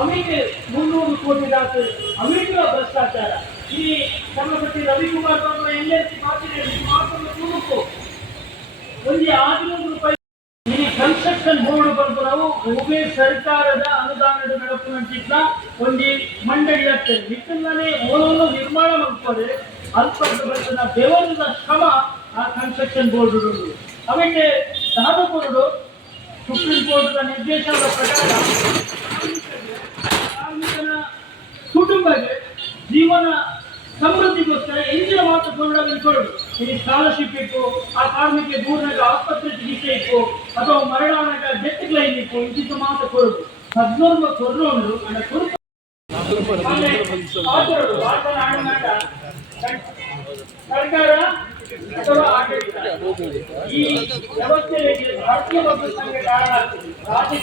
ಅಮಿತ್ ಮುನ್ನೂರು ಕೋಟಿ ದಾಸು ಅಮೆರಿಕ ಭ್ರಷ್ಟಾಚಾರ. ಈ ಚನ್ನಪತಿ ರವಿಕುಮಾರ್ ಅವರ ಎಲ್ ಎಸ್ ಮಾತನ್ನು ತುಣುಕು ಒಂದು ಆರುನೂರು ರೂಪಾಯಿ ಈ ಕನ್ಸ್ಟ್ರಕ್ಷನ್ ಬೋರ್ಡ್ ಬಂದು ನಾವು ಉಭಯ ಸರ್ಕಾರದ ಅನುದಾನದ ನಡಪುನಂಚಿದ್ದ ಒಂದು ಮಂಡಳಿ ಆಗ್ತದೆ ನಿಟ್ಟಿನಲ್ಲಿ ಓನನ್ನು ನಿರ್ಮಾಣ ಮಾಡ್ತಾರೆ. ಅಲ್ಪ ಬರ್ತದ ಬೆವರಿನ ಶ್ರಮ ಆ ಕನ್ಸ್ಟ್ರಕ್ಷನ್ ಬೋರ್ಡ್ ಅವಕ್ಕೆ ದಾದಪುರಡು ಸುಪ್ರೀಂ ಕೋರ್ಟ್ನ ನಿರ್ದೇಶನದ ಪ್ರಕಾರ ಕುಟುಂಬಕ್ಕೆ ಜೀವನ ಸಮೃದ್ಧಿಗೋಸ್ಕರ ಇಂದಿನ ಮಾತ್ರ ಕೊಂಡಾಗಲಿ ಕೊಡೋದು. ಇಲ್ಲಿ ಸ್ಕಾಲರ್ಶಿಪ್ ಇತ್ತು, ಆ ಕಾರ್ಮಿಕ ದೂರನಾಗ ಆಸ್ಪತ್ರೆ ಚಿಕಿತ್ಸೆ ಇತ್ತು, ಅಥವಾ ಮರಣಾನಾಗ ಡೆತ್ ಕ್ಲೈಮ್ ಇತ್ತು ಇಂತಿದ್ದು ಮಾತ್ರ ಕೊಡೋದು. ಸದ್ನೋರ್ಮ ಕೊರೋನು ಅನ್ನ ಕುರಿತು ಸರ್ಕಾರ ಅಥವಾ ಆಡಳಿತ. ಈ ವ್ಯವಸ್ಥೆಯಲ್ಲಿ ಭಾರತೀಯ ಸಂಘ ಕಾರಣ ರಾಜ್ಯ